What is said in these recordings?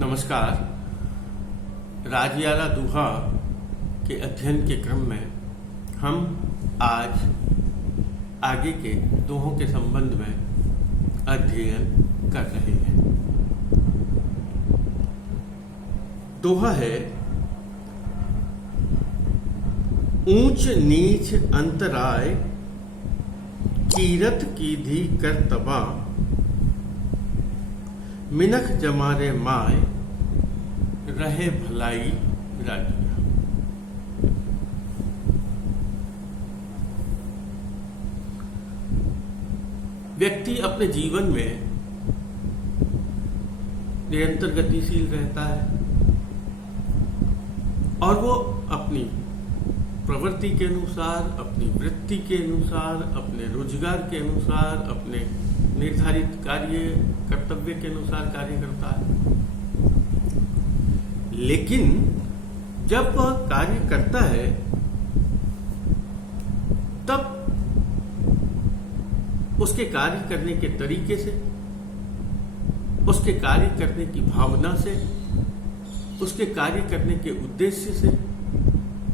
नमस्कार। राजयाला दोहा के अध्ययन के क्रम में हम आज आगे के दोहों के संबंध में अध्ययन कर रहे हैं। दोहा है, ऊंच नीच अंतराय कीरत कीधी करतबा मिनख जमारे माय रहे भलाई राजिया। व्यक्ति अपने जीवन में निरंतर गतिशील रहता है और वो अपनी प्रवृत्ति के अनुसार, अपनी वृत्ति के अनुसार, अपने रोजगार के अनुसार, अपने निर्धारित कार्य कर्तव्य के अनुसार कार्य करता है। लेकिन जब वह कार्य करता है तब उसके कार्य करने के तरीके से, उसके कार्य करने की भावना से, उसके कार्य करने के उद्देश्य से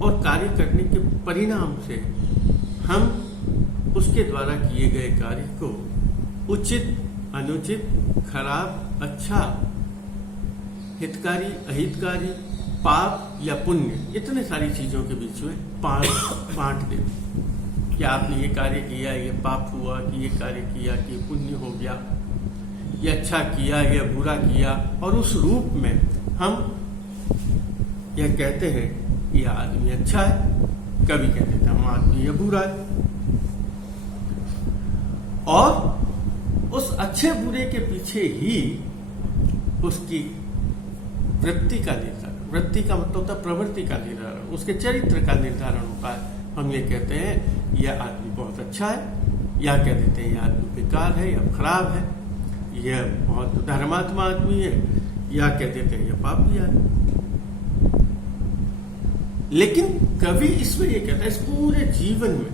और कार्य करने के परिणाम से हम उसके द्वारा किए गए कार्य को उचित, अनुचित, खराब, अच्छा, हितकारी, अहितकारी, पाप या पुण्य, इतने सारी चीजों के बीच में बांट दे। क्या आपने ये कार्य किया, ये पाप हुआ, कि ये कार्य किया कि पुण्य हो गया, ये अच्छा किया, ये बुरा किया। और उस रूप में हम यह कहते हैं यह आदमी अच्छा है, कभी कहते थे हम आदमी यह बुरा है। और उस अच्छे बुरे के पीछे ही उसकी वृत्ति का निर्धारण, वृत्ति का मतलब होता है प्रवृत्ति का निर्धारण, उसके चरित्र का निर्धारण होता है। हम ये कहते हैं यह आदमी बहुत अच्छा है, या कह देते हैं यह आदमी बेकार है या खराब है, यह बहुत धर्मात्मा आदमी है, या कह देते हैं यह पापी आदमी। लेकिन कभी इसमें यह कहता है, इस पूरे जीवन में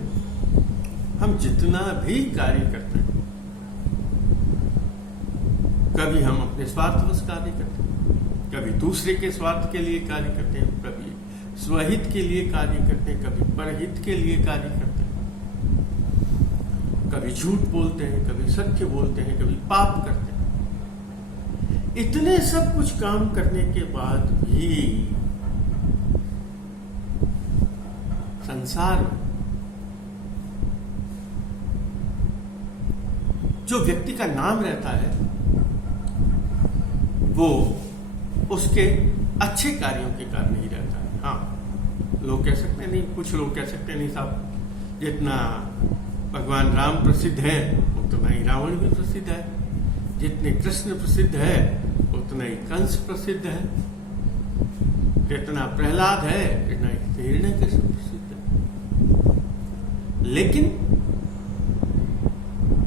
हम जितना भी कार्य करते हैं, कभी हम अपने स्वार्थवश कार्य करते हैं, कभी दूसरे के स्वार्थ के लिए कार्य करते हैं, कभी स्वहित के लिए कार्य करते हैं, कभी परहित के लिए कार्य करते हैं, कभी झूठ बोलते हैं, कभी सत्य बोलते हैं, कभी पाप करते हैं। इतने सब कुछ काम करने के बाद भी संसार में जो व्यक्ति का नाम रहता है वो उसके अच्छे कार्यों के कारण ही रहता है। हाँ, लोग कह सकते नहीं, कुछ लोग कह सकते नहीं साहब, जितना भगवान राम प्रसिद्ध है उतना ही रावण भी प्रसिद्ध है, जितने कृष्ण प्रसिद्ध है उतना ही कंस प्रसिद्ध है, जितना प्रहलाद है उतना ही हिरण्यकश्यप प्रसिद्ध है। लेकिन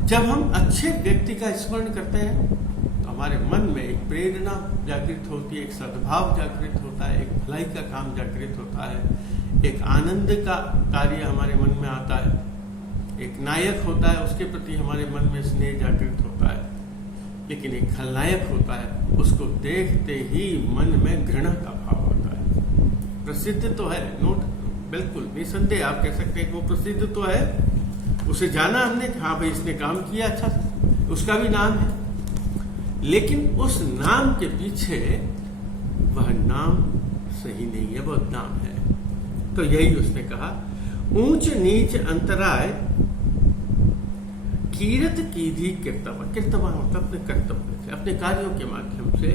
जब हम अच्छे व्यक्ति का स्मरण करते हैं तो हमारे मन में एक प्रेरणा जागृत होती है, एक सद्भाव जागृत होता है, एक भलाई का काम जागृत होता है, एक आनंद का कार्य हमारे मन में आता है, एक नायक होता है उसके प्रति हमारे मन में स्नेह जागृत होता है। लेकिन एक खलनायक होता है, उसको देखते ही मन में घृणा का भाव आता है। प्रसिद्ध तो है, नोट बिल्कुल निसंदेह आप कह सकते हैं कि वो प्रसिद्ध तो है, उसे जाना हमने, हाँ भाई इसने काम किया अच्छा, उसका भी नाम है। लेकिन उस नाम के पीछे वह नाम सही नहीं है, वह नाम है। तो यही उसने कहा, ऊंच नीच अंतराय कीरत कीधी कीर्तवा। कीर्तवा मतलब अपने कर्तव्य से, अपने कार्यों के माध्यम से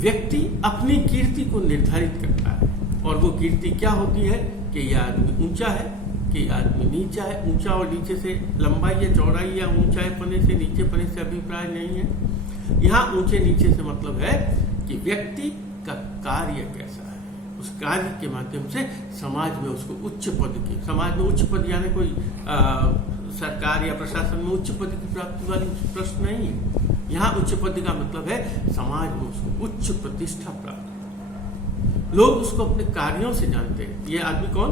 व्यक्ति अपनी कीर्ति को निर्धारित करता है। और वो कीर्ति क्या होती है कि यह आदमी ऊंचा है, कि आदमी नीचा है। ऊंचा और नीचे से लंबाई या चौड़ाई या ऊंचाई पने से नीचे पने से अभिप्राय नहीं है। यहाँ ऊंचे नीचे से मतलब है कि व्यक्ति का कार्य कैसा है, उस कार्य के माध्यम से समाज में उसको उच्च पद की, समाज में उच्च पद यानी कोई सरकार या प्रशासन में उच्च पद की प्राप्ति वाली प्रश्न नहीं है। यहाँ उच्च पद का मतलब है समाज में उसको उच्च प्रतिष्ठा प्राप्त। लोग उसको अपने कार्यों से जानते हैं। ये आदमी कौन?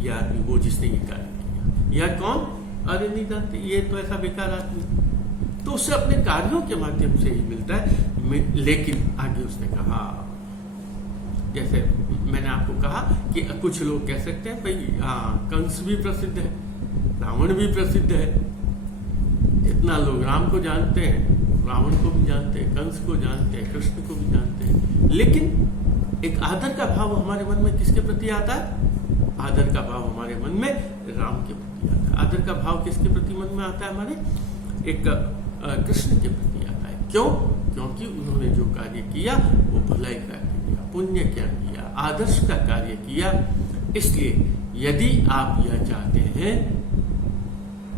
यह आदमी वो जिसने ये कार्य किया। यह कौन? अरे नहीं जानते, ये तो ऐसा बेकार आदमी। तो उससे अपने कार्यों के माध्यम से ही मिलता है। लेकिन आगे उसने कहा, जैसे मैंने आपको कहा कि कुछ लोग कह सकते हैं भाई हाँ, कंस भी प्रसिद्ध है, रावण भी प्रसिद्ध है। जितना लोग राम को जानते हैं, रावण को भी जानते हैं, कंस को जानते हैं, कृष्ण को भी जानते हैं, लेकिन एक आदर का भाव हमारे मन में किसके प्रति आता है? आदर का भाव हमारे मन में राम के प्रति आता है। आदर का भाव किसके प्रति मन में आता है? हमारे एक कृष्ण के प्रति आता है। क्यों? क्योंकि उन्होंने जो कार्य किया वो भलाई का किया, पुण्य क्या किया, आदर्श का कार्य किया। इसलिए यदि आप यह चाहते हैं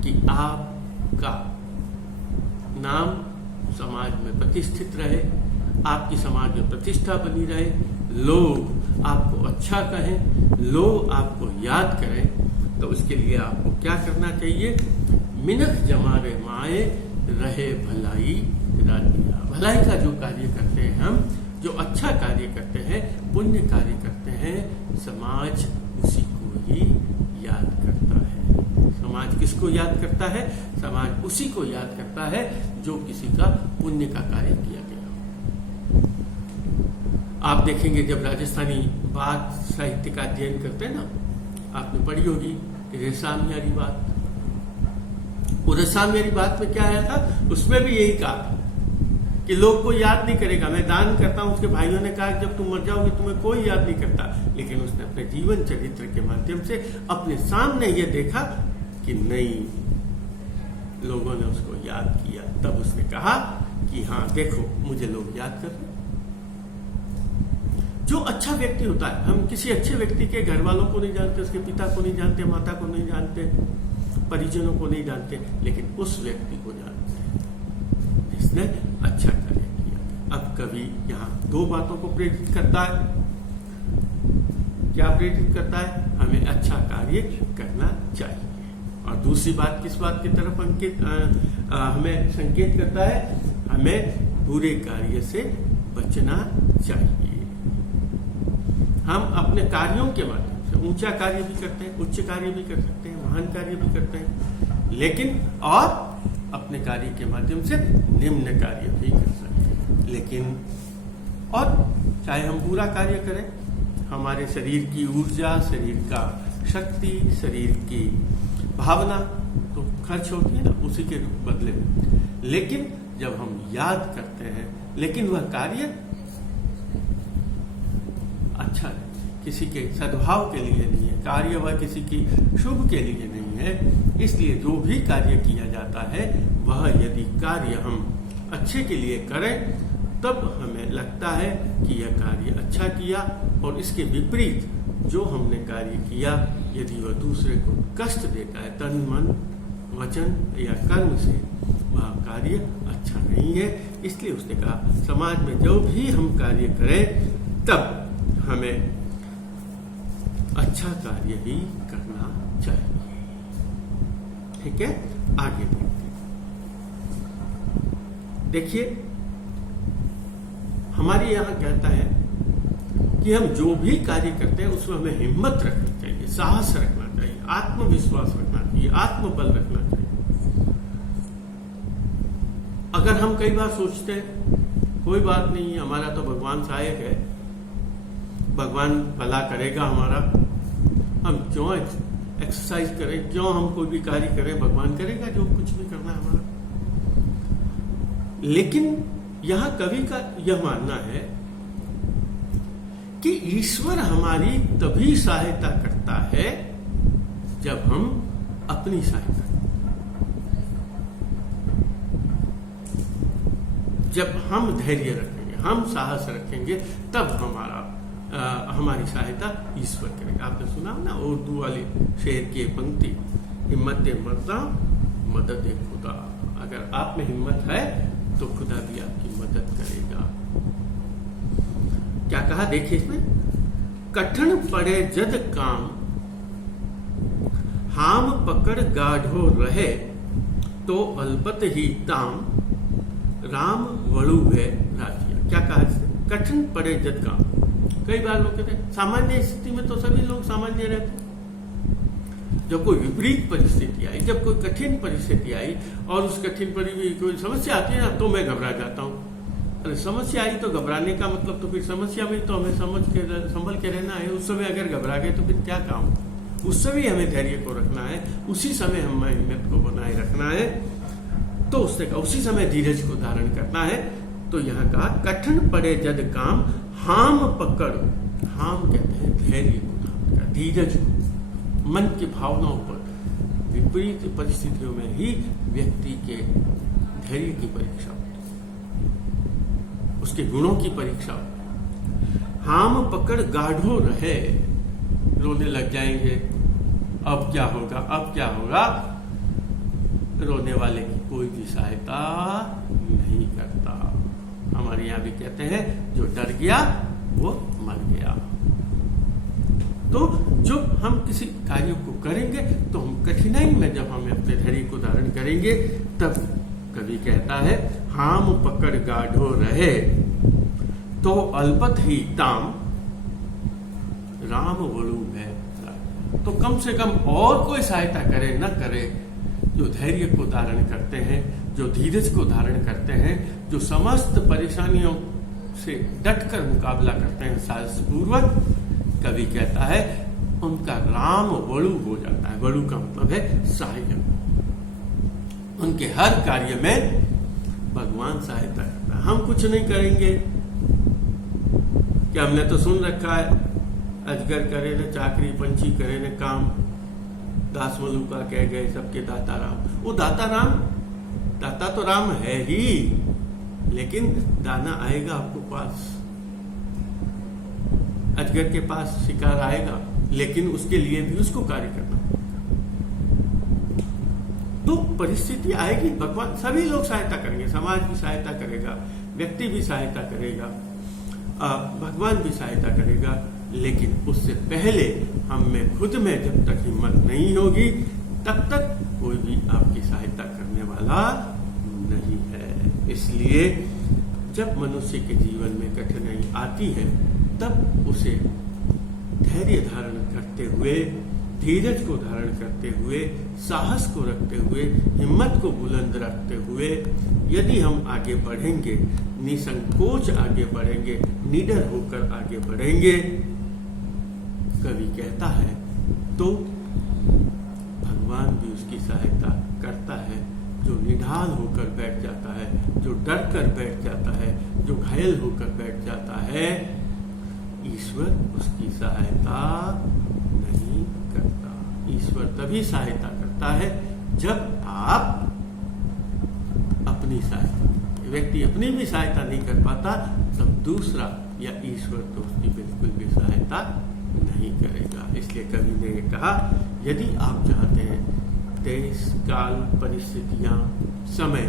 कि आपका नाम समाज में प्रतिष्ठित रहे, आपकी समाज में प्रतिष्ठा बनी रहे, लोग आपको अच्छा कहें, लोग आपको याद करें, तो उसके लिए आपको क्या करना चाहिए? मिनख जमारे माए रहे भलाई रानिया। भलाई का जो कार्य करते हैं हम, जो अच्छा कार्य करते हैं, पुण्य कार्य करते हैं, समाज उसी को ही याद करता है। समाज किसको याद करता है? समाज उसी को याद करता है जो किसी का पुण्य का कार्य किया गया। आप देखेंगे जब राजस्थानी बात साहित्य का अध्ययन करते हैं ना, आपने पढ़ी होगी रेसामियारी बात। वो रेसामियारी बात में क्या आया था? उसमें भी यही कहा कि लोग को याद नहीं करेगा। मैं दान करता हूं, उसके भाइयों ने कहा जब तुम मर जाओगे तुम्हें कोई याद नहीं करता, लेकिन उसने अपने जीवन चरित्र के माध्यम से अपने सामने ये देखा कि नहीं, लोगों ने उसको याद किया। तब उसने कहा कि हाँ देखो, मुझे लोग याद कर रहे। जो अच्छा व्यक्ति होता है, हम किसी अच्छे व्यक्ति के घर वालों को नहीं जानते, उसके पिता को नहीं जानते, माता को नहीं जानते, परिजनों को नहीं जानते, लेकिन उस व्यक्ति को जानते हैं जिसने अच्छा कार्य किया। अब कवि यहाँ दो बातों को प्रेरित करता है। क्या प्रेरित करता है? हमें अच्छा कार्य करना चाहिए। और दूसरी बात किस बात की तरफ हमें संकेत करता है? हमें बुरे कार्य से बचना चाहिए। हम अपने कार्यों के माध्यम से ऊंचा कार्य भी करते हैं, उच्च कार्य भी कर सकते हैं, महान कार्य भी करते हैं, लेकिन और अपने कार्य के माध्यम से निम्न कार्य भी कर सकते हैं। लेकिन और चाहे हम पूरा कार्य करें, हमारे शरीर की ऊर्जा, शरीर का शक्ति, शरीर की भावना तो खर्च होती है ना उसी के बदले में। लेकिन जब हम याद करते हैं, लेकिन वह कार्य अच्छा है, किसी के सद्भाव के लिए नहीं है, कार्य वह किसी की शुभ के लिए नहीं है। इसलिए जो भी कार्य किया जाता है, वह यदि कार्य हम अच्छे के लिए करें, तब हमें लगता है कि यह कार्य अच्छा किया। और इसके विपरीत जो हमने कार्य किया, यदि वह दूसरे को कष्ट देता है तन मन वचन या कर्म से, वह कार्य अच्छा नहीं है। इसलिए उसने कहा समाज में जो भी हम कार्य करें, तब हमें अच्छा कार्य ही करना चाहिए। ठीक है, आगे देखिए, हमारे यहाँ कहता है कि हम जो भी कार्य करते हैं उसमें हमें हिम्मत रखनी चाहिए, साहस रखना चाहिए, आत्मविश्वास रखना चाहिए, आत्मबल रखना चाहिए। अगर हम कई बार सोचते हैं कोई बात नहीं, हमारा तो भगवान सहायक है, भगवान भला करेगा हमारा, हम क्यों एक्सरसाइज करें, क्यों हम कोई भी कार्य करें, भगवान करेगा जो कुछ भी करना है हमारा। लेकिन यहां कवि का यह मानना है कि ईश्वर हमारी तभी सहायता करता है जब हम अपनी सहायता करते हैं। जब हम धैर्य रखेंगे, हम साहस रखेंगे, तब हमारी सहायता ईश्वर करेगा। आपने सुना ना उर्दू वाले शेर की पंक्ति, हिम्मत मर्दा मदद खुदा। अगर आप में हिम्मत है तो खुदा भी आपकी मदद करेगा। क्या कहा देखिए इसमें, कठिन पड़े जद काम हाम पकड़ गाढ़ो रहे, तो अल्पत ही ताम राम वड़ू है राजिया। क्या कहा इससे? कठिन पड़े जद काम। कई बार लोग कहते हैं सामान्य स्थिति में तो सभी लोग सामान्य रहते हैं, जब कोई विपरीत परिस्थिति आई, जब कोई कठिन परिस्थिति आई और उस कठिन कोई समस्या आती है ना, तो मैं घबरा जाता हूँ। अरे समस्या आई तो घबराने का मतलब तो फिर समस्या में तो हमें संभल के रहना है। उस समय अगर घबरा गए तो फिर क्या काम? उस समय हमें धैर्य को रखना है, उसी समय हमें हिम्मत को बनाए रखना है, तो उसी समय धीरज को धारण करना है। तो यहाँ कहा कठिन पड़े जद काम हाम पकड़, हाम कहते हैं धैर्य को धारण कर, धीरज को, मन की भावनाओं पर। विपरीत परिस्थितियों में ही व्यक्ति के धैर्य की परीक्षा होती है, उसके गुणों की परीक्षा होती है। हाम पकड़ गाढ़ो रहे, रोने लग जाएंगे, अब क्या होगा, अब क्या होगा। रोने वाले की कोई भी सहायता नहीं करता। हमारे यहाँ भी कहते हैं जो डर गया वो मर गया। तो जो हम किसी कार्य को करेंगे तो हम कठिनाई में जब हम अपने धैर्य को धारण करेंगे, तब कवि कहता है हाम पकड़ गाढ़ो रहे तो अल्पत ही ताम राम वड़ू है। तो कम से कम और कोई सहायता करे न करे, जो धैर्य को धारण करते हैं, जो धीरज को धारण करते हैं, जो समस्त परेशानियों से डटकर मुकाबला करते हैं साहसपूर्वक, कवि कहता है उनका राम वड़ू हो जाता है। वड़ू का मतलब है सहायक। उनके हर कार्य में भगवान सहायता करता है। हम कुछ नहीं करेंगे कि हमने तो सुन रखा है अजगर करे न चाकरी, पंछी करे न काम, दास मलुका कह गए सबके दाता राम। वो दाता राम, दाता तो राम है ही, लेकिन दाना आएगा आपको पास। अजगर के पास शिकार आएगा, लेकिन उसके लिए भी उसको कार्य करना। तो परिस्थिति आएगी, भगवान सभी लोग सहायता करेंगे, समाज भी सहायता करेगा, व्यक्ति भी सहायता करेगा, भगवान भी सहायता करेगा, लेकिन उससे पहले हम में खुद में जब तक हिम्मत नहीं होगी, तब तक कोई भी आपकी सहायता करने वाला नहीं है। इसलिए जब मनुष्य के जीवन में कठिनाई आती है, तब उसे धैर्य धारण करते हुए, धीरज को धारण करते हुए, साहस को रखते हुए, हिम्मत को बुलंद रखते हुए यदि हम आगे बढ़ेंगे, निसंकोच आगे बढ़ेंगे, निडर होकर आगे बढ़ेंगे, कवि कहता है, तो भगवान भी उसकी सहायता करता है। जो निढाल होकर बैठ जाता है, जो डर कर बैठ जाता है, जो घायल होकर बैठ जाता है, ईश्वर उसकी सहायता नहीं करता। ईश्वर तभी सहायता करता है जब आप अपनी सहायता, व्यक्ति अपनी भी सहायता नहीं कर पाता, तब दूसरा या ईश्वर तो उसकी बिल्कुल भी सहायता नहीं करेगा। इसलिए कवि ने कहा, यदि आप चाहते हैं देश काल परिस्थितियां समय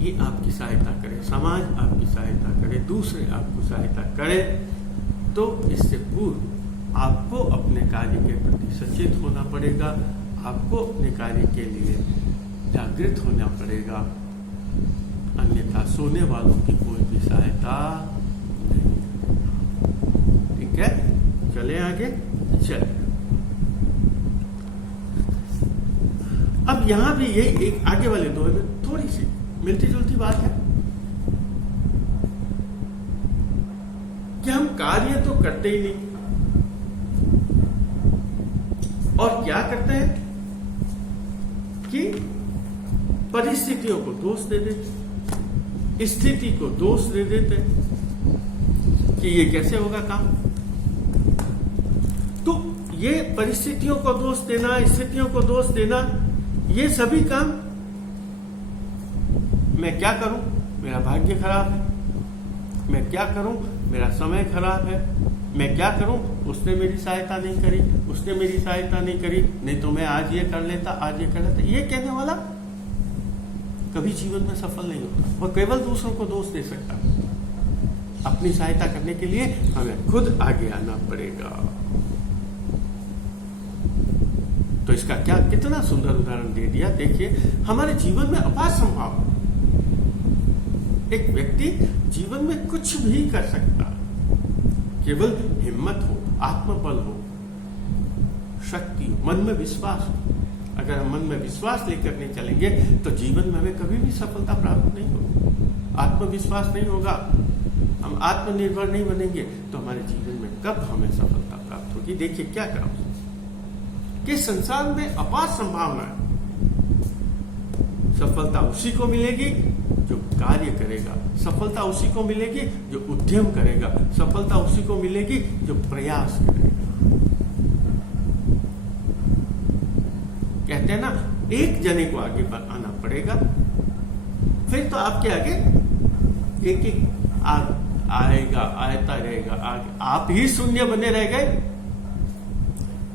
ये आपकी सहायता करे, समाज आपकी सहायता करे, दूसरे आपको सहायता करे, तो इससे पूर्व आपको अपने कार्य के प्रति सचेत होना पड़ेगा, आपको अपने कार्य के लिए जागृत होना पड़ेगा। अन्यथा सोने वालों की कोई भी सहायता नहीं। ठीक है, चले आगे। चले, अब यहां भी ये एक आगे वाले दोहे में थोड़ी सी मिलती जुलती बात है कि हम कार्य तो करते ही नहीं, और क्या करते हैं कि परिस्थितियों को दोष दे देते, स्थिति को दोष दे देते कि ये कैसे होगा काम। तो ये परिस्थितियों को दोष देना, स्थितियों को दोष देना, ये सभी काम मैं क्या करूं, मेरा भाग्य खराब है, मैं क्या करूं, मेरा समय खराब है, मैं क्या करूं, उसने मेरी सहायता नहीं करी, उसने मेरी सहायता नहीं करी, नहीं तो मैं आज ये कर लेता, आज ये कर लेता। ये कहने वाला कभी जीवन में सफल नहीं होता, वह केवल दूसरों को दोष दे सकता। अपनी सहायता करने के लिए हमें खुद आगे आना पड़ेगा। तो इसका क्या कितना सुंदर उदाहरण दे दिया। देखिए, हमारे जीवन में अपार संभावना, एक व्यक्ति जीवन में कुछ भी कर सकता, केवल हिम्मत हो, आत्मबल हो, शक्ति हो, मन में विश्वास हो। अगर हम मन में विश्वास लेकर नहीं चलेंगे तो जीवन में हमें कभी भी सफलता प्राप्त नहीं होगी। आत्मविश्वास नहीं होगा, हम आत्मनिर्भर नहीं बनेंगे तो हमारे जीवन में कब हमें सफलता प्राप्त होगी। देखिए क्या काम कि संसार में अपार संभावना है। सफलता उसी को मिलेगी जो कार्य करेगा, सफलता उसी को मिलेगी जो उद्यम करेगा, सफलता उसी को मिलेगी जो प्रयास करेगा। कहते हैं ना, एक जने को आगे आना पड़ेगा, फिर तो आपके आगे एक एक आएगा, आयता रहेगा। आगे आप ही शून्य बने रह गए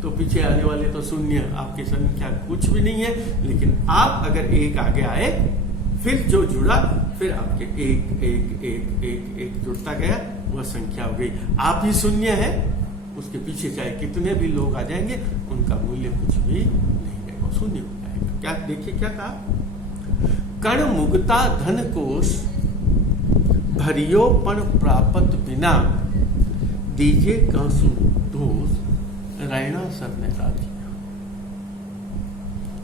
तो पीछे आने वाले तो शून्य, आपकी संख्या कुछ भी नहीं है। लेकिन आप अगर एक आगे आए, फिर जो जुड़ा, फिर आपके एक एक एक एक एक जुड़ता गया, वह संख्या हो गई। आप ही शून्य है, उसके पीछे चाहे कितने भी लोग आ जाएंगे, उनका मूल्य कुछ भी नहीं रहेगा, शून्य हो जाएगा। क्या देखिए क्या कहा, कण मुगता धन कोश भरियोपण प्राप्त बिना, दीजे कांसु दोष रैना सर ने राजी।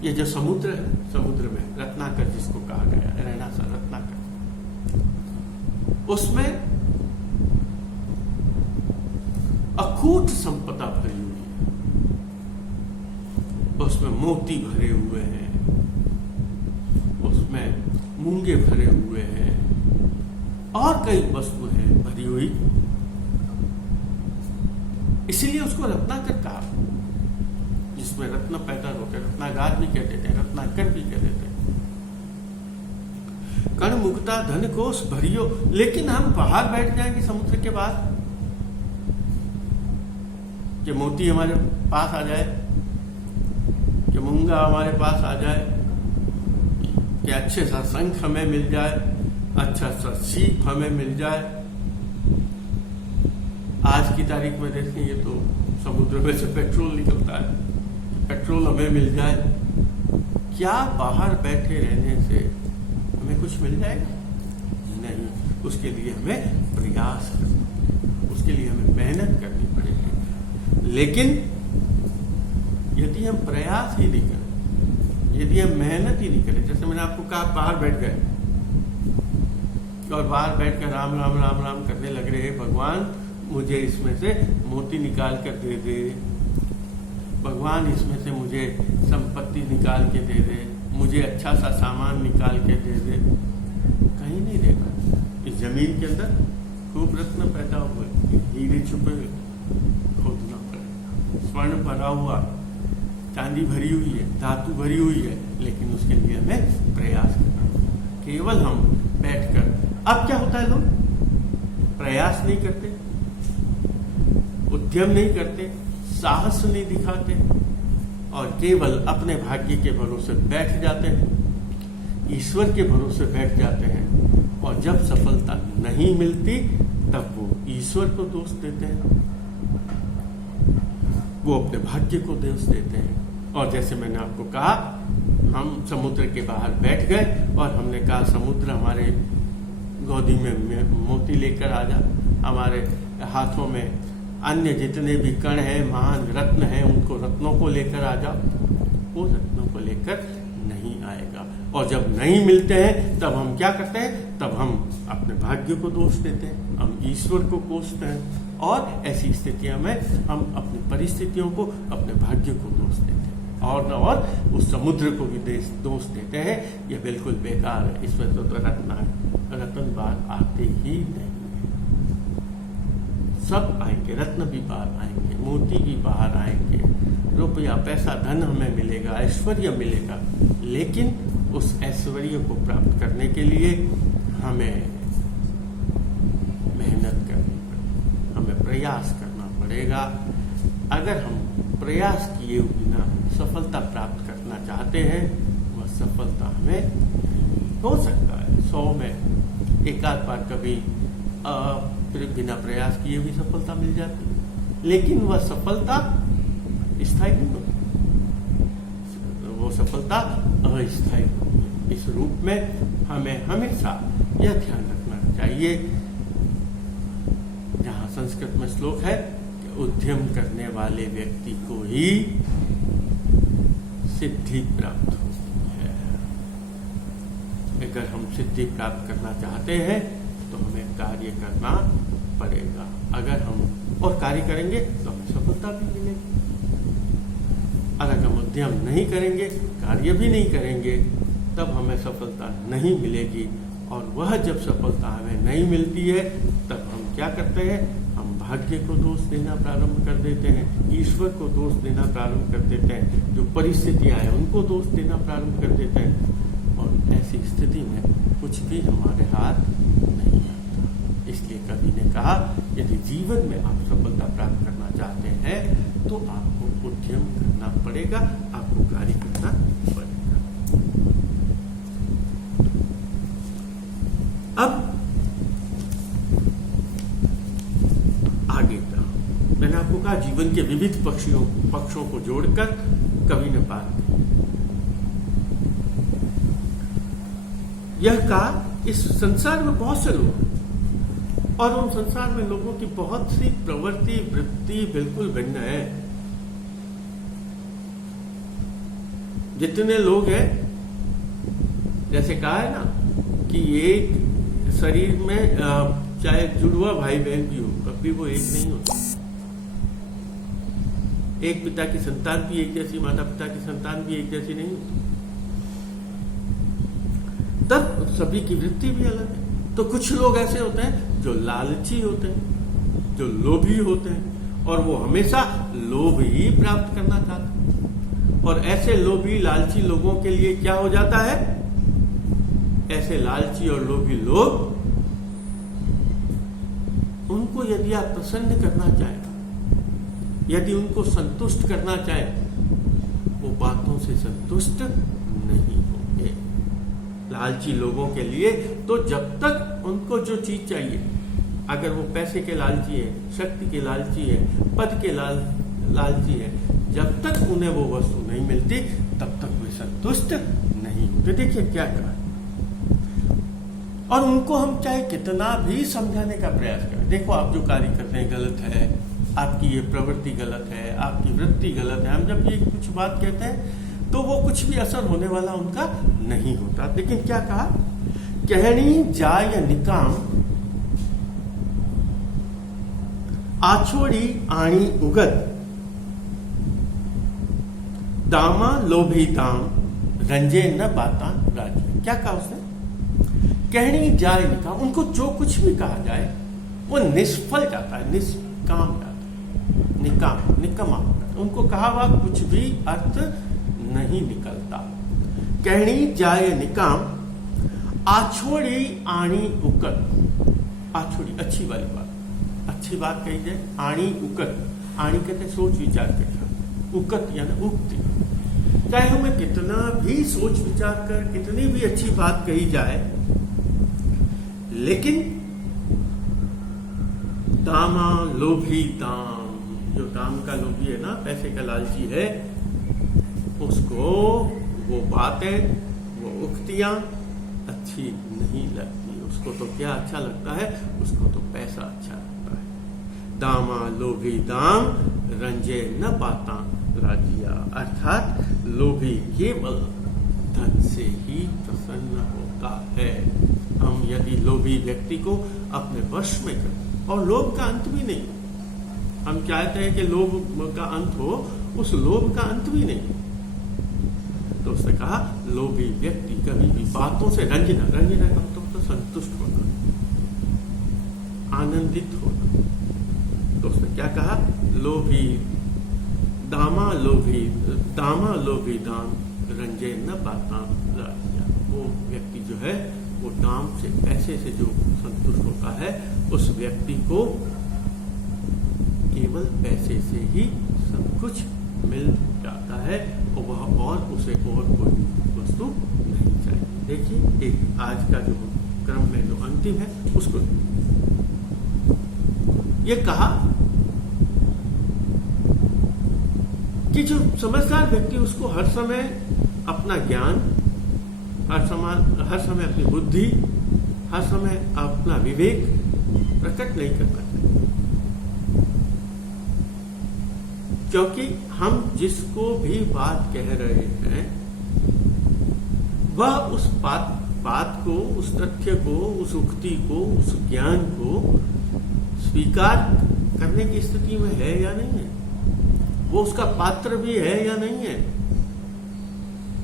ये जो समुद्र है, समुद्र में रत्नाकर जिसको कहा गया, रैना सर रत्नाकर, उसमें अकूट संपदा भरी हुई है, उसमें मोती भरे हुए हैं, उसमें मूंगे भरे हुए हैं और कई वस्तु हैं भरी हुई, इसीलिए उसको रत्नाकर कहा। जिसमें रत्न पैदा होकर रत्नागार भी कहते थे, रत्नाकर भी कहते थे। कण मुक्ता धन कोश भरियो, लेकिन हम बाहर बैठ जाएंगे समुद्र के बाद, कि मोती हमारे पास आ जाए, कि मूंगा हमारे पास आ जाए, कि अच्छे सा शंख हमें मिल जाए, अच्छा सा सीप हमें मिल जाए। आज की तारीख में देखेंगे तो समुद्र में से पेट्रोल निकलता है, पेट्रोल हमें मिल जाए। क्या बाहर बैठे रहने से हमें कुछ मिल जाएगा? नहीं, उसके लिए हमें प्रयास करना पड़ेगा, उसके लिए हमें मेहनत करनी पड़ेगी। लेकिन यदि हम प्रयास ही नहीं करें, यदि हम मेहनत ही नहीं करें, जैसे मैंने आपको कहा, बाहर बैठ गए और बाहर बैठकर राम राम राम राम करने लग रहे हैं, भगवान मुझे इसमें से मोती निकाल कर दे दे, भगवान इसमें से मुझे संपत्ति निकाल के दे दे, मुझे अच्छा सा सामान निकाल के दे दे, कहीं नहीं देगा। इस जमीन के अंदर खूब रत्न पैदा हुए, हीरे छुपे हुए, खोदना पड़ेगा। स्वर्ण भरा हुआ, चांदी भरी हुई है, धातु भरी हुई है, लेकिन उसके लिए हमें प्रयास करना होगा। केवल हम बैठकर, अब क्या होता है, लोग प्रयास नहीं करते, उद्यम नहीं करते, साहस नहीं दिखाते और केवल अपने भाग्य के भरोसे बैठ जाते हैं, ईश्वर के भरोसे बैठ जाते हैं। और जब सफलता नहीं मिलती तब वो ईश्वर को दोष देते हैं, वो अपने भाग्य को दोष देते हैं। और जैसे मैंने आपको कहा, हम समुद्र के बाहर बैठ गए और हमने कहा, समुद्र हमारे गोदी में मोती लेकर आ जा, हमारे हाथों में अन्य जितने भी कण हैं, महान रत्न हैं, उनको रत्नों को लेकर आ जाओ। वो रत्नों को लेकर नहीं आएगा। और जब नहीं मिलते हैं तब हम क्या करते हैं, तब हम अपने भाग्य को दोष देते हैं, हम ईश्वर को कोसते हैं। और ऐसी स्थितियों में हम अपनी परिस्थितियों को, अपने भाग्य को दोष देते हैं और न और उस समुद्र को भी दोष देते हैं। यह बिल्कुल बेकार है, इसमें तो रत्न बार आते ही नहीं। सब आएंगे, रत्न भी बाहर आएंगे, मोती भी बाहर आएंगे, रुपया पैसा धन हमें मिलेगा, ऐश्वर्य मिलेगा। लेकिन उस ऐश्वर्य को प्राप्त करने के लिए हमें मेहनत करनी पड़ेगी, हमें प्रयास करना पड़ेगा। अगर हम प्रयास किए बिना सफलता प्राप्त करना चाहते हैं, वह सफलता हमें हो सकता है 100 में एक आध बार कभी फिर बिना प्रयास किए भी सफलता मिल जाती है, लेकिन वह सफलता स्थायी नहीं होती, वो सफलता अस्थायी होती है। इस रूप में हमें हमेशा यह ध्यान रखना चाहिए, जहाँ संस्कृत में श्लोक है, उद्यम करने वाले व्यक्ति को ही सिद्धि प्राप्त होती है। अगर हम सिद्धि प्राप्त करना चाहते हैं तो हमें कार्य करना पड़ेगा। अगर हम और कार्य करेंगे तो हमें सफलता भी मिलेगी। अगर हम उद्यम नहीं करेंगे, कार्य भी नहीं करेंगे, तब हमें सफलता नहीं मिलेगी। और वह जब सफलता हमें नहीं मिलती है तब हम क्या करते हैं? हम भाग्य को दोष देना प्रारंभ कर देते हैं, ईश्वर को दोष देना प्रारंभ कर देते हैं, जो परिस्थितियां हैं उनको दोष देना प्रारंभ कर देते हैं। और ऐसी स्थिति में कुछ भी हमारे हाथ नहीं आता। इसलिए कवि ने कहा, यदि जीवन में आप सफलता प्राप्त करना चाहते हैं तो आपको उद्यम करना पड़ेगा, आपको कार्य करना पड़ेगा। अब आगे का मैंने आपको कहा, जीवन के विविध पक्षों को जोड़कर कवि ने बात की। यह कहा, इस संसार में बहुत से लोग और उन संसार में लोगों की बहुत सी प्रवृत्ति वृत्ति बिल्कुल भिन्न है। जितने लोग हैं, जैसे कहा है ना कि एक शरीर में चाहे जुड़वा भाई बहन भी हो, कभी वो एक नहीं होता। एक पिता की संतान भी एक जैसी, माता पिता की संतान भी एक जैसी नहीं होती। तब सभी की वृत्ति भी अलग है। तो कुछ लोग ऐसे होते हैं जो लालची होते हैं, जो लोभी होते हैं, और वो हमेशा लोभ ही प्राप्त करना चाहते हैं। और ऐसे लोभी लालची लोगों के लिए क्या हो जाता है? ऐसे लालची और लोभी लोग, उनको यदि आप प्रसन्न करना चाहें, यदि उनको संतुष्ट करना चाहें, वो बातों से संतुष्ट नहीं होंगे। लालची लोगों के लिए तो जब तक उनको जो चीज चाहिए, अगर वो पैसे के लालची है, शक्ति के लालची है, पद के लालची है, जब तक उन्हें वो वस्तु नहीं मिलती तब तक वे संतुष्ट नहीं होते। देखिए क्या कहा, और उनको हम चाहे कितना भी समझाने का प्रयास करें, देखो आप जो कार्य करते हैं गलत है, आपकी ये प्रवृत्ति गलत है, आपकी वृत्ति गलत है। हम जब ये कुछ बात कहते हैं तो वो कुछ भी असर होने वाला उनका नहीं होता। लेकिन क्या कहा, कहनी जाय निकाम आछोड़ी आणी उगत, दामा लोभी दाम रंजे न बाता राजी। क्या कहा उसने? कहनी जाए निकाम, उनको जो कुछ भी कहा जाए वो निष्फल जाता है, निष्काम जाता है, निकमा। उनको कहा हुआ कुछ भी अर्थ नहीं निकलता। कहनी जाए निकाम आछोड़ी आणी उकत। आछोड़ी अच्छी वाली बात, अच्छी बात कही जाए, आणी उकत। आणी कहते सोच विचार करना, उकत यानी उक्ति। चाहे हमें कितना भी सोच विचार कर कितनी भी अच्छी बात कही जाए, लेकिन दामा लोभी दाम, जो दाम का लोभी है ना, पैसे का लालची है, उसको वो बातें, वो उक्तियां अच्छी नहीं लगती। उसको तो क्या अच्छा लगता है? उसको तो पैसा अच्छा लगता है। दामा लोभी दाम रंजे न पाता राजिया, अर्थात लोभी केवल धन से ही प्रसन्न होता है। हम यदि लोभी व्यक्ति को अपने वश में करें, और लोभ का अंत भी नहीं, हम चाहते हैं कि लोभ का अंत हो, उस लोभ का अंत भी नहीं। तो उसने कहा लोभी व्यक्ति कभी भी बातों से रंजना का मतलब तो संतुष्ट होना, आनंदित होना। तो उसने क्या कहा? लोभी दामा लोभी दाम रंजे न बाता राजिया। वो व्यक्ति जो है वो दाम से, पैसे से जो संतुष्ट होता है, उस व्यक्ति को केवल पैसे से ही सब कुछ मिल जाता है, और वह और उसे और कोई वस्तु नहीं चाहिए। देखिए एक आज का जो क्रम में जो अंतिम है उसको ये कहा कि जो समझदार व्यक्ति, उसको हर समय अपना ज्ञान, हर समय अपनी बुद्धि, हर समय अपना विवेक प्रकट नहीं करना चाहिए। क्योंकि हम जिसको भी बात कह रहे हैं वह उस बात को, उस तथ्य को, उस उक्ति को, उस ज्ञान को स्वीकार करने की स्थिति में है या नहीं है, वो उसका पात्र भी है या नहीं है।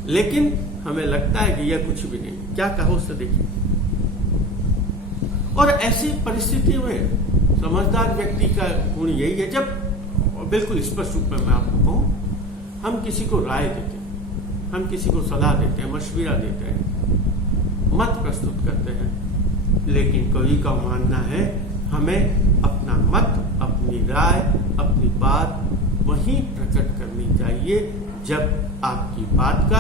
लेकिन हमें लगता है कि यह कुछ भी नहीं। क्या कहो उससे देखिए। और ऐसी परिस्थिति में समझदार व्यक्ति का गुण यही है, जब बिल्कुल स्पष्ट रूप में मैं आपको कहूं, हम किसी को राय देते हैं, हम किसी को सलाह देते हैं, मशविरा देते हैं, मत प्रस्तुत करते हैं, लेकिन कवि का मानना है हमें अपना मत, अपनी राय, अपनी बात वहीं प्रकट करनी चाहिए जब आपकी बात का,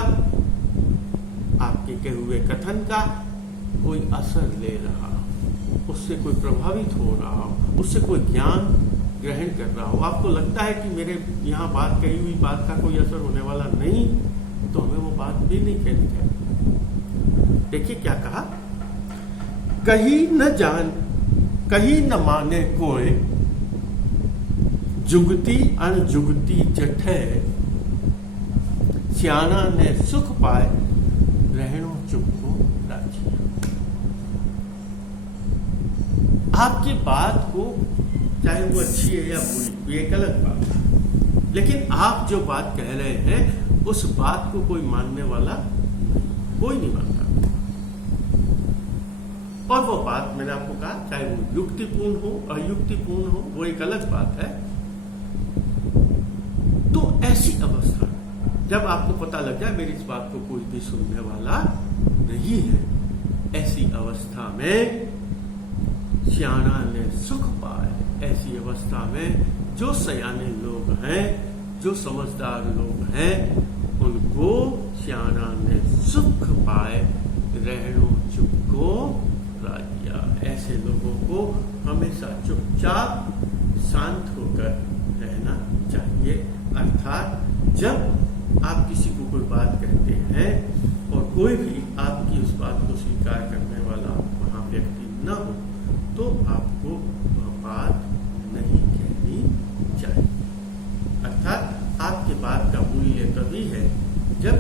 आपके कहे हुए कथन का कोई असर ले रहा हो, उससे कोई प्रभावित हो रहा हो, उससे कोई ज्ञान ग्रहण कर रहा हो। आपको लगता है कि मेरे यहाँ बात कही हुई बात का कोई असर होने वाला नहीं, तो हमें वो बात भी नहीं कहनी चाहिए। देखिए क्या कहा, कहीं न माने कोई, जुगती अनजुगती जठे, सियाना ने सुख पाए, रहनो चुप को राजी। आपकी बात को चाहे वो अच्छी है या बुरी, ये एक अलग बात है, लेकिन आप जो बात कह रहे हैं उस बात को कोई मानने वाला कोई नहीं मानता। और वो बात मैंने आपको कहा, चाहे वो युक्तिपूर्ण हो, अयुक्तिपूर्ण हो, वो एक अलग बात है। तो ऐसी अवस्था जब आपको पता लग जाए मेरी इस बात को कोई भी सुनने वाला नहीं है, ऐसी अवस्था में सियाना ने सुख पाए। ऐसी अवस्था में जो सयाने लोग हैं, जो समझदार लोग हैं, उनको सियाना ने सुख पाए, रहनो चुप को राजिया। ऐसे लोगों को हमेशा चुपचाप शांत होकर रहना चाहिए। अर्थात जब आप किसी को कोई बात कहते हैं और कोई भी आपकी उस बात को स्वीकार करने वाला वहां व्यक्ति न हो, तो आपको वह बात नहीं कहनी चाहिए। अर्थात आपकी बात का मूल्य तभी है जब